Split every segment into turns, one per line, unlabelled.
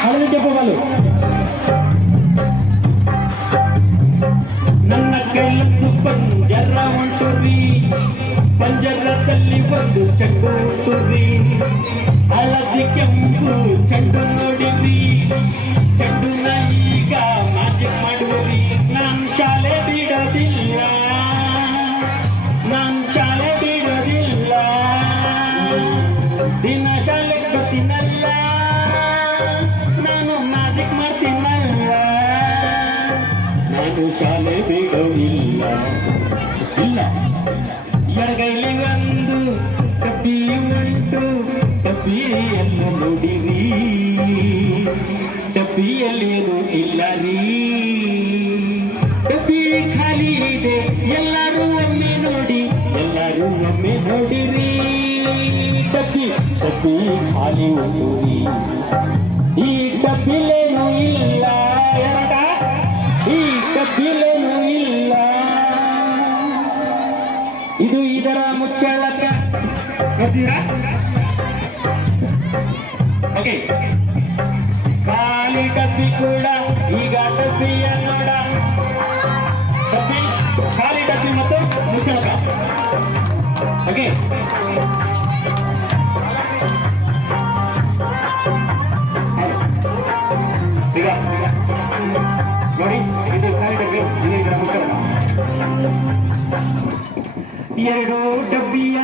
ಹಳದಿ ಹೋಗಲು
ನನ್ನ ಕೈಲತ್ತು ಪಂಜರ ಉಂಟುರಿ ಪಂಜರದಲ್ಲಿ ಒಂದು ಚೆಂಡು ಉಂಟುರಿ ಹಳದಿ ಕೆಂಪು ಚೆಂಡು ನೋಡಿರಿ ಚೆಂಡುನ ಈಗ ಬಿಡೋದಿಲ್ಲ ಇಲ್ಲ. ಎಡಗೈಲಿ ಒಂದು ಡಬ್ಬಿ ಉಂಟು ಡಬ್ಬಿಯನ್ನು ನೋಡಿರಿ. ಡಬ್ಬಿಯಲ್ಲಿ ಏನು ಇಲ್ಲ ರೀ. ಡಬ್ಬಿ ಖಾಲಿ ಇದೆ. ಎಲ್ಲರೂ ಒಮ್ಮೆ ನೋಡಿ. ಎಲ್ಲರೂ ಒಮ್ಮೆ ನೋಡಿರಿ. ಡಬ್ಬಿ ಡಬ್ಬಿ ಖಾಲಿ ಉಂಟು ಬರ್ತೀರಾ ಓಕೆ ಖಾಲಿ ಡಬ್ಬಿ ಕೂಡ ಈಗ ಡಬ್ಬಿಯ ನೋಡ ಡಬ್ಬಿ ಖಾಲಿ ಡಬ್ಬಿ ಮತ್ತು ಮುಚ್ಚಳಕ ಓಕೆ ಎರಡು ಡಬ್ಬಿಯ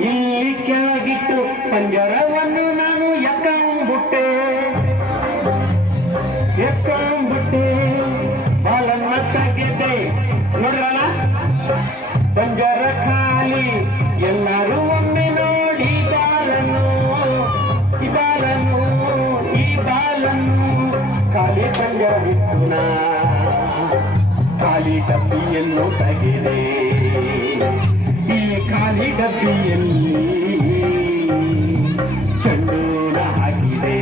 ಇಲ್ಲಿ ಕೆಳಗಿಟ್ಟು ಪಂಜರವನ್ನು ನಾನು ಎಕ್ಕಂಬುಟ್ಟೆ ಎಕ್ಕಂಬುಟ್ಟೆ ಬಾಲನ್ನ ತೆಗೆದೆ ನೋಡ್ರಲ್ಲ? ಪಂಜರ ಖಾಲಿ. ಎಲ್ಲರೂ ಒಮ್ಮೆ ನೋಡಿ ಬಾಲನ್ನು. ಈ ಬಾಲನ್ನು ಈ ಬಾಲನ್ನು. ಖಾಲಿ ಪಂಜರ ಬಿಟ್ಟು ಖಾಲಿ ಡಬ್ಬಿಯನ್ನು ತೆಗೆದೆ. ಈ ಖಾಲಿ ಡಬ್ಬಿಯಲ್ಲಿ ಚಂಡೂರ ಹಾಕಿದೆ.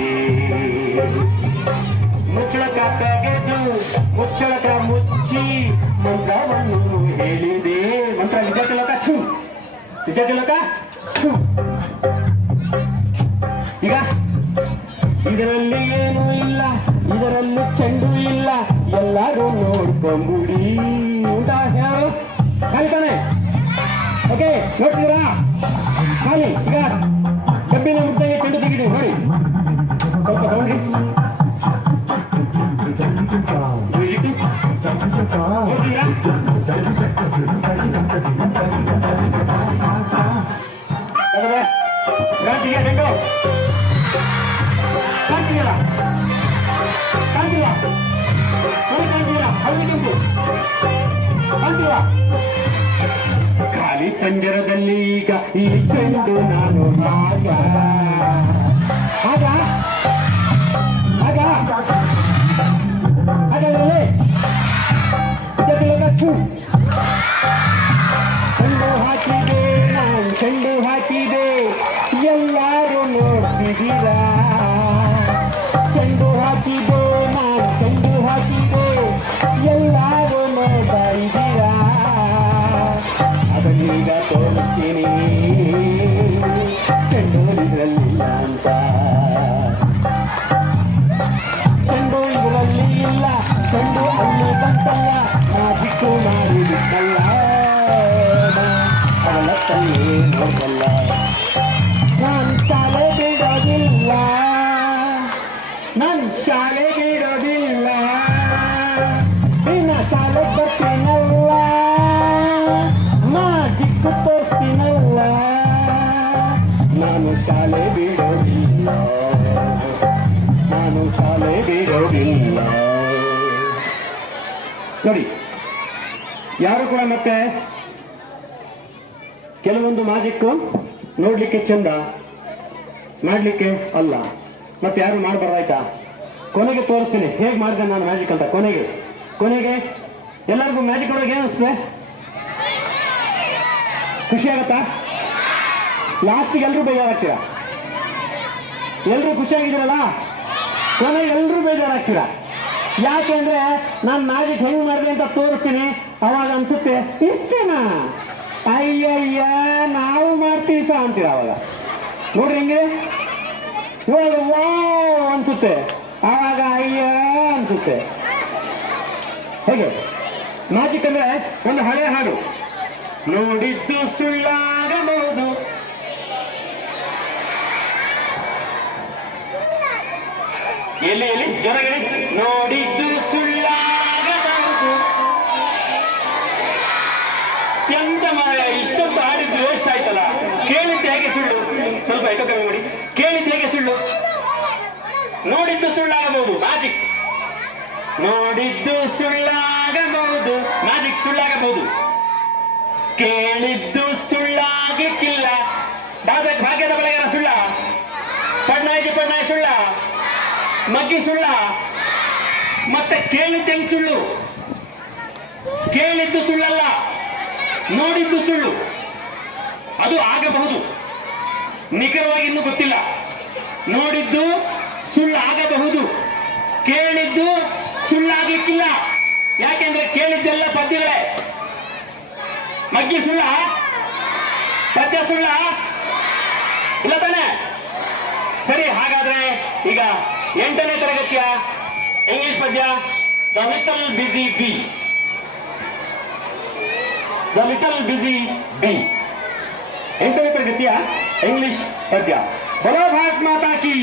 ಮುಚ್ಚಳಕ ತೆಗೆದು, ಮುಚ್ಚಳಕ ಮುಚ್ಚಿ ಮಂತ್ರವನ್ನು ಹೇಳಿದೆ. ಮಂತ್ರ ನಿಜ ತಿಲಕ? ಚು ನಿಜ ತಿಲಕ? ಓಕೆ ನೋಡ್ತೀರಾ ಖಾಲಿ ಈಗ ಡಬ್ಬಿನ ಮುಟ್ಟಂಗೆ ಚೆಂಡು ತೆಗಿದೀವಿ ನೋಡಿ ಸ್ವಲ್ಪ ಸೌಂಡ್ರಿ ನೋಡ್ತೀರಾ ಹಾಗಾದ್ರೆ ರಾತ್ರಿಗೆ ಹೆಂಗೋ ಕಾಣ್ತೀಯಲ್ಲ ಕಾಣ್ತೀಯ ನೋಡಿ ಕಾಣ್ತೀಯ ಹಳದಿ ಕೆಂಪು ಕಾಣ್ತೀಯ ಖಾಲಿ ಪಂಜರದಲ್ಲಿ ಈಗ ಈ ಚೆಂಡು ನಾನು ಮಾಗ. ಆಗ ಆಗ ಹಾಗಾದ್ರೆ ಇದಕ್ಕೆ ಚೂ ಚೆಂಡು ಹಾಕಿದೆ ನಾನು ಚೆಂಡು ಹಾಕಿದೆ. ಎಲ್ಲರೂ ನೋಡ್ತಿದ್ದೀರಾ? ಅದನ್ನೀಗ ತೋರಿಸ್ತೀನಿ ಚೆಂಡು ಇದರಲ್ಲಿಲ್ಲ ಅಂತ ಚೆಂಡು ಇದರಲ್ಲಿ ಇಲ್ಲ ಚೆಂಡು ಅಲ್ಲಿ ಬಂತಲ್ಲ ನಾ ಬಿಟ್ಟು ಮಾಡಿಬಿಟ್ಟಲ್ಲ ಅವಳ ತಲ್ಲಿ ನೋಡಲ್ಲ ನಾನು ಶಾಲೆ ಬಿಡೋದಿಲ್ಲ ನನ್ನ ಶಾಲೆ ಬಿಡೋದಿಲ್ಲ ಇನ್ನ ಶಾಲೆ ಬರ್ತೀನಲ್ಲ ನಾನು ಶಾಲೆ ಬಿಡೋದಿಲ್ಲ ನೋಡಿ, ಯಾರು ಕೂಡ ಮತ್ತೆ ಕೆಲವೊಂದು ಮ್ಯಾಜಿಕ್ ನೋಡ್ಲಿಕ್ಕೆ ಚಂದ, ಮಾಡ್ಲಿಕ್ಕೆ ಅಲ್ಲ. ಮತ್ತೆ ಯಾರು ಮಾಡಬಾರ್ದಾಯ್ತಾ ಕೊನೆಗೆ ತೋರಿಸ್ತೀನಿ, ಹೇಗೆ ಮಾಡಿದೆ ನಾನು ಮ್ಯಾಜಿಕ್ ಅಂತ. ಕೊನೆಗೆ ಕೊನೆಗೆ ಎಲ್ಲರಿಗೂ ಮ್ಯಾಜಿಕ್ ಒಳಗೆ ಏನು ಅನಿಸ್ತದೆ ಖುಷಿ ಆಗತ್ತಾ? ಲಾಸ್ಟಿಗೆ ಎಲ್ಲರೂ ಬೈಯಾರಾಗ್ತೀರಾ ಎಲ್ಲರೂ ಖುಷಿಯಾಗಿದ್ದೀರಲ್ಲ ಕೊನೆಗೆ ಎಲ್ಲರೂ ಬೇಜಾರಾಗ್ತೀರ? ಯಾಕೆ ಅಂದ್ರೆ ನಾನು ಮ್ಯಾಜಿಕ್ ಹೆಂಗ್ ಮಾಡಿದೆ ಅಂತ ತೋರಿಸ್ತೀನಿ. ಅವಾಗ ಅನ್ಸುತ್ತೆ, ಇಷ್ಟೇನಾ? ಅಯ್ಯಯ್ಯ, ನಾವು ಮಾಡ್ತೀವಿ ಸಹ ಅಂತೀರ ಅವಾಗ? ನೋಡ್ರಿ ಹಿಂಗೆ ಇವಾಗ ವಾವ್ ಅನ್ಸುತ್ತೆ. ಆವಾಗ ಅಯ್ಯೋ ಅನ್ಸುತ್ತೆ. ಹೇಗೆ? ಮ್ಯಾಜಿಕ್ ಅಂದ್ರೆ ಒಂದು ಹಳೆ ಹಾಡು. ನೋಡಿದ್ದು ಸುಳ್ಳಾಗಬಹುದು ಎಲ್ಲಿ ಎಲ್ಲಿ? ಜನ ಹೇಳಿ. ನೋಡಿದ್ದು ಸುಳ್ಳಾಗಬಹುದು ಎಂತ ಮಾಯ, ಇಷ್ಟೊಂದು ಆಡಿದ್ದು ವೇಸ್ಟ್ ಆಯ್ತಲ್ಲ. ಕೇಳಿದ್ದು ಹೇಗೆ ಸುಳ್ಳು? ಸ್ವಲ್ಪ ಎಟು ಕಮ್ಮಿ ಮಾಡಿ. ಕೇಳಿದ್ದು ಹೇಗೆ ಸುಳ್ಳು? ನೋಡಿದ್ದು ಸುಳ್ಳಾಗಬಹುದು. ಮ್ಯಾಜಿಕ್ ನೋಡಿದ್ದು ಸುಳ್ಳಾಗಬಹುದು. ಮ್ಯಾಜಿಕ್ ಸುಳ್ಳಾಗಬಹುದು. ಕೇಳಿದ್ದು ಸುಳ್ಳಾಗಿಕ್ಕಿಲ್ಲ. ಭಾಗ್ಯ ಭಾಗ್ಯದ ಬೆಳಗಿನ ಸುಳ್ಳ? ಪಡ್ನಾಯ್ತಿ ಪಡ್ನಾಯ್ ಸುಳ್ಳ? ಮಗ್ಗಿ ಸುಳ್ಳ? ಮತ್ತೆ ಕೇಳಿದ್ದೆಂಗ್ ಸುಳ್ಳು? ಕೇಳಿದ್ದು ಸುಳ್ಳಲ್ಲ, ನೋಡಿದ್ದು ಸುಳ್ಳು. ಅದು ಆಗಬಹುದು. ನಿಖರವಾಗಿ ಇನ್ನೂ ಗೊತ್ತಿಲ್ಲ. ನೋಡಿದ್ದು ಸುಳ್ಳಾಗಬಹುದು ಕೇಳಿದ್ದು ಸುಳ್ಳಾಗ್ಲಿಕ್ಕಿಲ್ಲ ಯಾಕೆಂದ್ರೆ ಕೇಳಿದ್ದೆಲ್ಲ ಪದ್ಯಗಳೇ. ಮಗ್ಗಿ ಸುಳ್ಳ? ಪದ್ಯ ಸುಳ್ಳ ಇಲ್ಲ ತಾನೆ ಸರಿ ಹಾಗಾದ್ರೆ ಈಗ ಎಂಟನೇ ತರಗತಿಯ ಇಂಗ್ಲಿಷ್ ಪದ್ಯ the little busy bee the little busy bee ಎಂಟನೇ ತರಗತಿಯ ಇಂಗ್ಲಿಷ್ ಪದ್ಯ. ಬರೋ ಭಾರತ್ ಮಾತಾ ಕಿ.